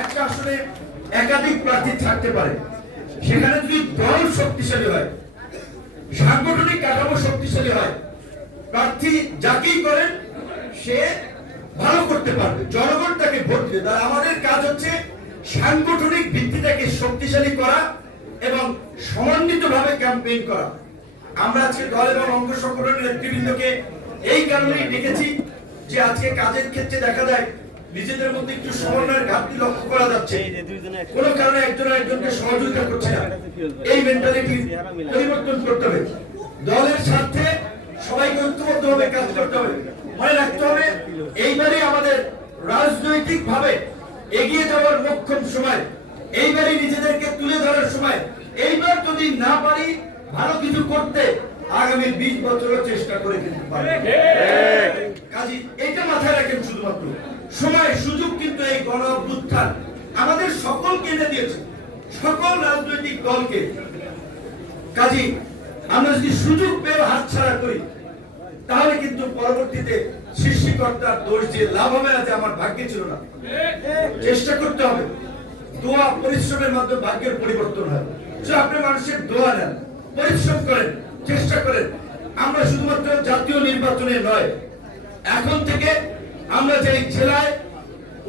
একটা আসলে একাধিক প্রার্থী থাকতে পারে, সেখানে যদি দল শক্তিশালী হয়, সাংগঠনিক কাঠামো শক্তিশালী হয়, প্রার্থী যাকেই করেন সে ভালো করতে পারবে, জনগণ তাকে ভোট দেবে। তাই আমাদের কাজ হচ্ছে সাংগঠনিক ভিত্তিটাকে শক্তিশালী করা এবং সমন্বিতভাবে ক্যাম্পেইন করা। আমরা আজকে দল এবং অঙ্গ সংগঠনের নেতৃবৃন্দকে এই কারণেই ডেকেছি যে আজকে কাজের ক্ষেত্রে দেখা যায় নিজেদের মধ্যে একটু সমন্বয়ের ঘাটতি লক্ষ্য করা যাচ্ছে, কোনো কারণে একজন আরেকজনকে সহযোগিতা করছে না। এই মেন্টালিটি পরিবর্তন করতে হবে, দলের স্বার্থে সবাইকে ঐক্যবদ্ধভাবে কাজ করতে হবে। মনে রাখতে হবে এইবারই আমাদের রাজনৈতিক ভাবে এগিয়ে যাওয়ার মোক্ষম সময়, এইবারই নিজেদেরকে তুলে ধরার সময়। এইবার যদি না পারি ভালো কিছু করতে, আগামী 20 বছরের চেষ্টা করে কিন্তু পারবো। কাজী এটা মাথায় রাখেন, শুধুমাত্র সময় সুযোগ কিন্তু এই গণ অভ্যুত্থান আমাদের সকলকে এনে দিয়েছে, সকল রাজনৈতিক দলকে। কাজী আমরা যদি সুযোগ পেয়ে হাতছাড়া করি তাহলে কিন্তু পরবর্তীতে সৃষ্টিকর্তার দোষ দিয়ে লাভ হবে না যে আমার ভাগ্যে ছিল না। চেষ্টা করতে হবে, দোয়া পরিশ্রমের মাধ্যমে ভাগ্যের পরিবর্তন হয়। আপনি মানুষের দোয়া নেন, পরিশ্রম করেন, চেষ্টা করেন। আমরা শুধুমাত্র জাতীয় নির্বাচনে নয়, এখন থেকে আমরা যে জেলায়,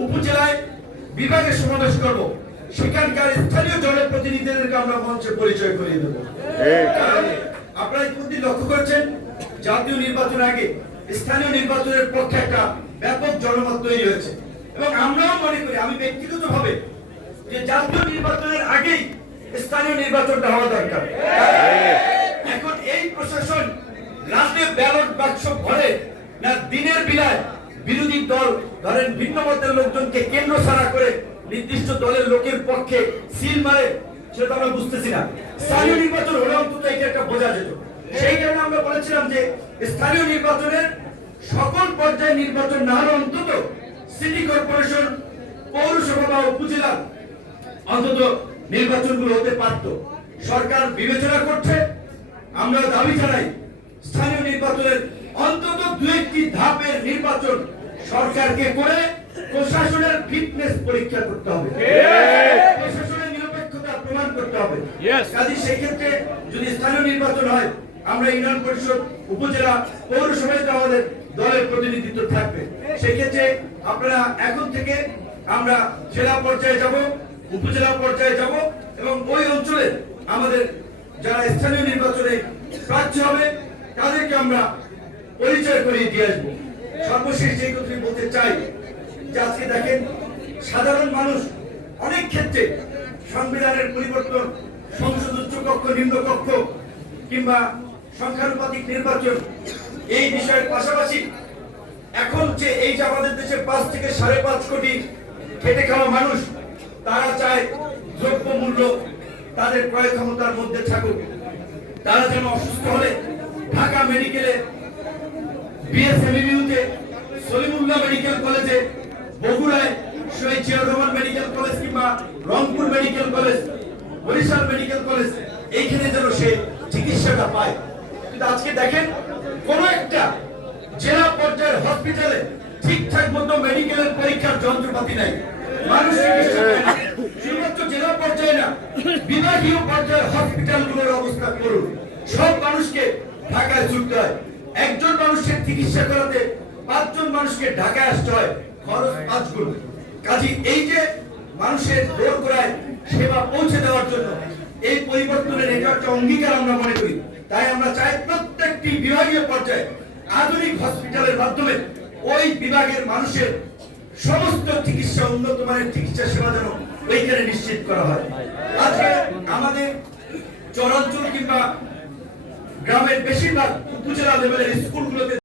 উপজেলায়, বিভাগে সমাবেশ করব, সেখানকার স্থানীয় জনপ্রতিনিধিদেরকে আমরা মঞ্চে পরিচয় করিয়ে দেবো। আপনারা ইতিমধ্যে লক্ষ্য করেছেন জাতীয় নির্বাচন আগে স্থানীয় নির্বাচনের পক্ষে একটা ব্যাপক জনমত তৈরি হয়েছে, এবং আমরাও মনে করি, আমি ব্যক্তিগতভাবে, যে জাতীয় নির্বাচনের আগেই স্থানীয় নির্বাচনটা হওয়া দরকার। এখন এই প্রশাসন রাতে ব্যালট বাক্স ভরে না দিনের বেলায় বিরোধী দল ধরেন ভিন্ন মতের লোকজনকে কেন্দ্র ছাড়া করে নির্দিষ্ট দলের লোকের পক্ষে সিল মারে, সেটা আমরা বুঝতেছি না। স্থানীয় নির্বাচন হলে অন্তত এটা একটা বোঝা যেত। সেই কারণে আমরা বলেছিলাম যে স্থানীয় নির্বাচনের সকল পর্যায়ে নির্বাচন না হলে অন্তত সিটি কর্পোরেশন, পৌরসভা বা উপজেলা অন্তত নির্বাচনগুলো হতে পারত। সরকার বিবেচনা করছে, আমরা দাবি জানাই স্থানীয় নির্বাচনের অন্তত 2-1টি ধাপের নির্বাচন সরকারকে করে প্রশাসনের ফিটনেস পরীক্ষা করতে হবে, প্রশাসনের নিরপেক্ষতা প্রমাণ করতে হবে। কাজে সেই ক্ষেত্রে যদি স্থানীয় নির্বাচন হয়, আমরা ইউনিয়ন পরিষদ, উপজেলা, পৌরসভায় আমাদের দলের প্রতিনিধিত্ব থাকবে। সেই ক্ষেত্রে আপনারা এখন থেকে আমরা জেলা পর্যায়ে যাব, উপজেলা পর্যায়ে যাব, এবং ওই অঞ্চলে আমাদের যারা স্থানীয় নির্বাচনে প্রার্থী হবে তাদেরকে আমরা পরিচয় করিয়ে দিয়ে আসবো। সর্বশেষ যে কথাটি বলতে চাই যে আজকে দেখেন সাধারণ মানুষ অনেক ক্ষেত্রে সংবিধানের পরিবর্তন, সংসদ উচ্চকক্ষ, নিম্নকক্ষ কিংবা সংখ্যানুপাতিক নির্বাচন, এই বিষয়ের পাশাপাশি এখন যে এই যে আমাদের দেশে 5 থেকে 5.5 কোটি খেটে খাওয়া মানুষ, তারা চায় দ্রব্য মূল্য তাদের ক্রয় ক্ষমতার মধ্যে থাকুক। তারা যেন অসুস্থ হলে ঢাকা মেডিকেলে, বিএসএমইউতে, সলিমুল্লাহ মেডিকেল কলেজে, বগুড়ায় শহীদ জিয়াউর রহমান মেডিকেল কলেজ কিংবা Rangpur medical college, Barishal medical college, এইখানে যেন সে চিকিৎসাটা পায়। কিন্তু আজকে দেখেন কোন একটা জেলা পর্যায়ের হসপিটালে ঠিকঠাক মতো মেডিকেলের পরীক্ষার যন্ত্রপাতি নাই, মানুষ চিকিৎসা পায় না। শুধুমাত্র জেলা পর্যায়ে না, বিভাগীয় পর্যায়ের হসপিটালগুলোর অবস্থা করুন। সব মানুষকে ঢাকায় ছুটতে হয়, একজন মানুষের চিকিৎসা করাতে 5 জন মানুষকে ঢাকায় আসতে হয়, খরচ 5 গুণ। কাজী এই যে মানুষের দোরগোড়ায় সেবা পৌঁছে দেওয়ার জন্য এই পরিবর্তনের এটা একটা অঙ্গীকার আমরা মনে করি। তাই আমরা চাই প্রত্যেকটি বিভাগীয় পর্যায়ে আধুনিক হসপিটালের মাধ্যমে ওই বিভাগের মানুষের সমস্ত চিকিৎসা, উন্নত মানের চিকিৎসা সেবা যেন ওইখানে নিশ্চিত করা হয়। আজকে আমাদের চরাঞ্চল কিংবা গ্রামের বেশিরভাগ উপজেলা লেভেলের স্কুলগুলোতে